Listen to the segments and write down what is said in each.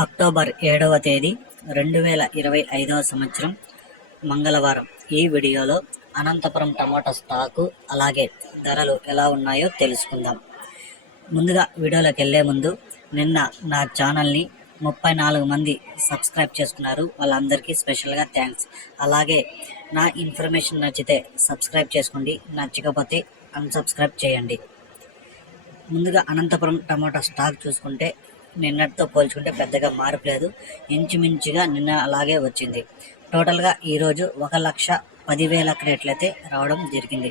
October 7వ తేదీ 2025వ సంవత్సరం మంగళవారం. ఈ వీడియోలో అనంతపురం టమోటా స్టాకు అలాగే ధరలు ఎలా ఉన్నాయో తెలుసుకుందాం. ముందుగా వీడియోలోకి వెళ్ళే ముందు నిన్న నా ఛానల్ని 34 మంది సబ్స్క్రైబ్ చేసుకున్నారు. వాళ్ళందరికీ స్పెషల్గా థ్యాంక్స్. అలాగే నా ఇన్ఫర్మేషన్ నచ్చితే సబ్స్క్రైబ్ చేసుకోండి, నచ్చకపోతే అన్సబ్స్క్రైబ్ చేయండి. ముందుగా అనంతపురం టమోటా స్టాక్ చూసుకుంటే నిన్నటితో పోల్చుకుంటే పెద్దగా మార్పు లేదు. ఇంచుమించుగా నిన్న అలాగే వచ్చింది. టోటల్గా ఈరోజు 1,10,000 క్రేట్లయితే రావడం జరిగింది.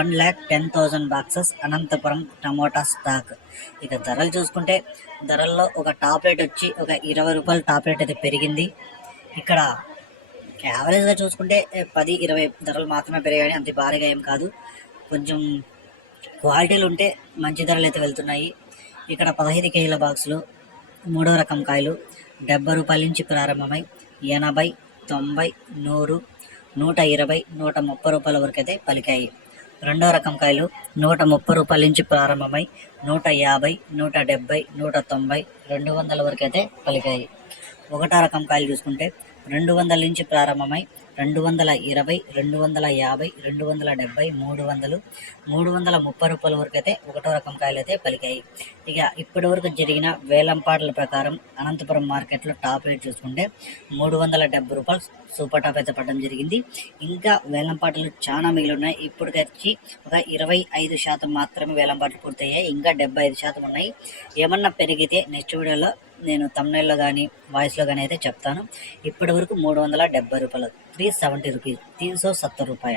1,10,000 బాక్సెస్ అనంతపురం టమోటా స్టాక్. ఇక ధరలు చూసుకుంటే ధరల్లో ఒక టాప్ రేట్ వచ్చి ఒక 20 రూపాయలు టాప్ రేట్ అయితే పెరిగింది. ఇక్కడ యావరేజ్గా చూసుకుంటే 10-20 ధరలు మాత్రమే పెరిగాయి, అంత భారీగా ఏం కాదు. కొంచెం క్వాలిటీలు ఉంటే మంచి ధరలు అయితే వెళ్తున్నాయి. ఇక్కడ 15 కేజీల బాక్సులు 3వ రకం కాయలు 70 రూపాయల నుంచి ప్రారంభమై 80, 90, 100, 120, 130 రూపాయల వరకు అయితే పలికాయి. 2వ రకం కాయలు 130 రూపాయల నుంచి ప్రారంభమై 150, 170, 190, 200 వరకు అయితే పలికాయి. 1వ రకం కాయలు చూసుకుంటే 200 నుంచి ప్రారంభమై 220, 250, 270, 300, 330 రూపాయల వరకు అయితే 1వ రకం కాయలు అయితే పలికాయి. ఇక ఇప్పటి వరకు జరిగిన వేలంపాటల ప్రకారం అనంతపురం మార్కెట్లో టాప్ రేట్ చూసుకుంటే 370 రూపాయలు సూపర్ టాప్ అయితే పడడం జరిగింది. ఇంకా వేలంపాటలు చాలా మిగిలి ఉన్నాయి. ఇప్పటికొచ్చి ఒక 25% మాత్రమే వేలంపాటలు పూర్తయ్యాయి. ఇంకా 75% ఉన్నాయి. ఏమన్నా పెరిగితే నెక్స్ట్ వీడియోలో నేను థంబ్నెయిల్లో కానీ వాయిస్లో కానీ అయితే చెప్తాను. ఇప్పటి వరకు 370 రూపాయలు, 370 రూపీస్, 370 రూపాయ.